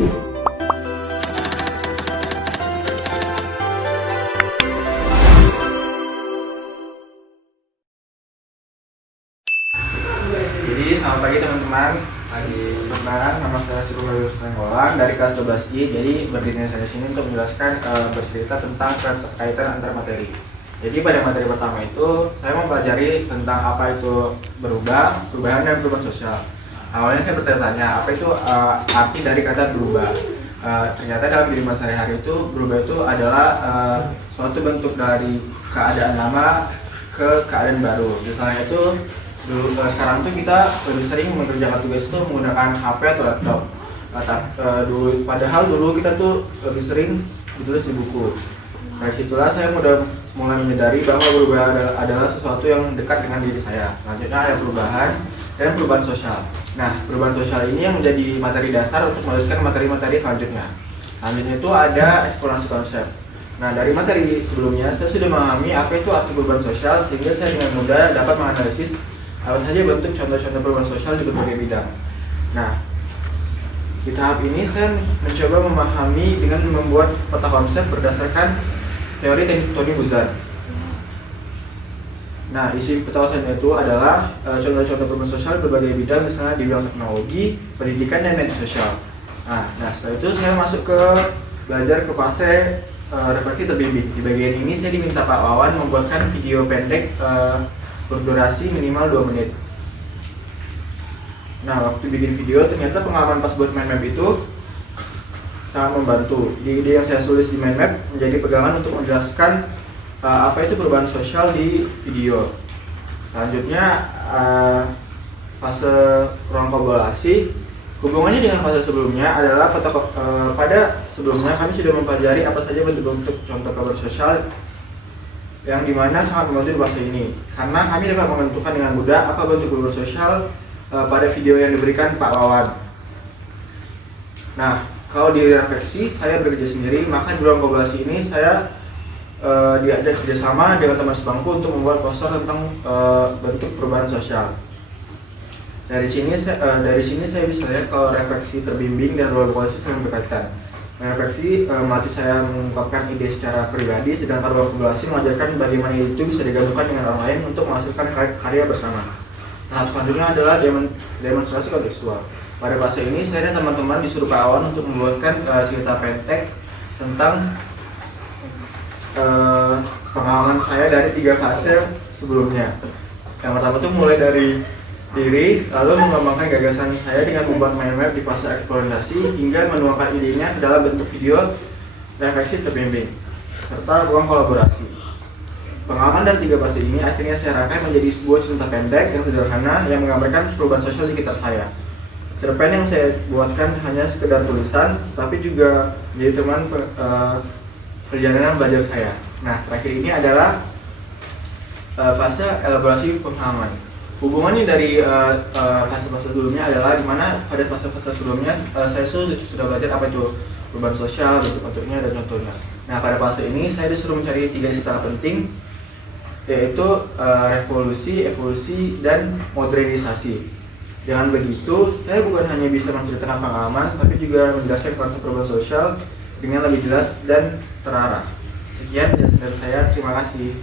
Jadi selamat pagi teman-teman. Nama saya Sri Bayu Strenggolan dari kelas 12I. Jadi berdirinya saya sini untuk menjelaskan bercerita tentang kaitan antar materi. Jadi pada materi pertama itu saya mempelajari tentang apa itu perubahan dan perubahan sosial. Awalnya saya bertanya apa itu arti dari kata berubah. Ternyata dalam kehidupan sehari-hari itu berubah itu adalah suatu bentuk dari keadaan lama ke keadaan baru. Misalnya itu sekarang tuh kita lebih sering mengerjakan tugas itu menggunakan HP atau laptop. Padahal dulu kita tuh lebih sering ditulis di buku. Dari situlah saya mulai menyadari bahwa berubah adalah sesuatu yang dekat dengan diri saya. Selanjutnya ada perubahan dan perubahan sosial. Nah, perubahan sosial ini yang menjadi materi dasar untuk melanjutkan materi-materi selanjutnya. Selanjutnya itu ada eksplorasi konsep. Nah, dari materi sebelumnya saya sudah memahami apa itu arti perubahan sosial sehingga saya dengan mudah dapat menganalisis apa saja bentuk contoh-contoh perubahan sosial di berbagai bidang. Nah, di tahap ini saya mencoba memahami dengan membuat peta konsep berdasarkan teori Tony Buzan. Nah, isi peta konsep itu adalah contoh-contoh perubahan sosial di berbagai bidang, misalnya di bidang teknologi, pendidikan, dan media sosial. Nah, setelah itu saya masuk ke belajar ke fase refleksi terbimbing. Di bagian ini saya diminta Pak Wawan membuatkan video pendek berdurasi minimal 2 menit. Nah, waktu bikin video ternyata pengalaman pas buat mind map itu sangat membantu. Ide yang saya tulis di mind map menjadi pegangan untuk menjelaskan apa itu perubahan sosial di video. Selanjutnya fase ruang kolaborasi. Hubungannya dengan fase sebelumnya adalah pada sebelumnya kami sudah mempelajari apa saja bentuk-bentuk contoh kolaborasi sosial yang dimana sangat membantu di fase ini, karena kami dapat menentukan dengan mudah apa bentuk kolaborasi sosial pada video yang diberikan Pak Wawan. Nah, kalau di refleksi saya bekerja sendiri, maka di ruang kolaborasi ini saya diajak kerjasama dengan teman sebangku untuk membuat poster tentang bentuk perubahan sosial. Dari sini saya bisa lihat kalau refleksi terbimbing dan ruang kolaborasi saling berkaitan. Refleksi melatih saya mengungkapkan ide secara pribadi, sedangkan ruang kolaborasi mengajarkan bagaimana itu bisa digabungkan dengan orang lain untuk menghasilkan karya bersama. Tahap selanjutnya adalah demonstrasi kontekstual. Pada fase ini saya dan teman-teman disuruh Pak Awan untuk membuatkan cerita pendek tentang pengalaman saya dari 3 fase sebelumnya. Yang pertama itu mulai dari diri, lalu mengembangkan gagasan saya dengan membuat mind map di fase eksplorasi hingga menuangkan idenya ke dalam bentuk video refleksi terbimbing serta ruang kolaborasi. Pengalaman dari 3 fase ini akhirnya saya rangkai menjadi sebuah cerita pendek yang sederhana yang menggambarkan perubahan sosial di sekitar saya. Cerpen yang saya buatkan hanya sekedar tulisan, tapi juga menjadi teman perjalanan belajar saya. Nah, terakhir ini adalah fase elaborasi pemahaman. Hubungannya dari fase-fase sebelumnya adalah dimana pada fase-fase sebelumnya saya sudah belajar apa itu perubahan sosial, bentuk-bentuknya, dan contohnya. Nah, pada fase ini saya disuruh mencari 3 istilah penting, yaitu revolusi, evolusi, dan modernisasi. Dengan begitu, saya bukan hanya bisa menceritakan pengalaman, tapi juga menjelaskan konsep perubahan sosial dengan lebih jelas dan terarah. Sekian dari saya, terima kasih.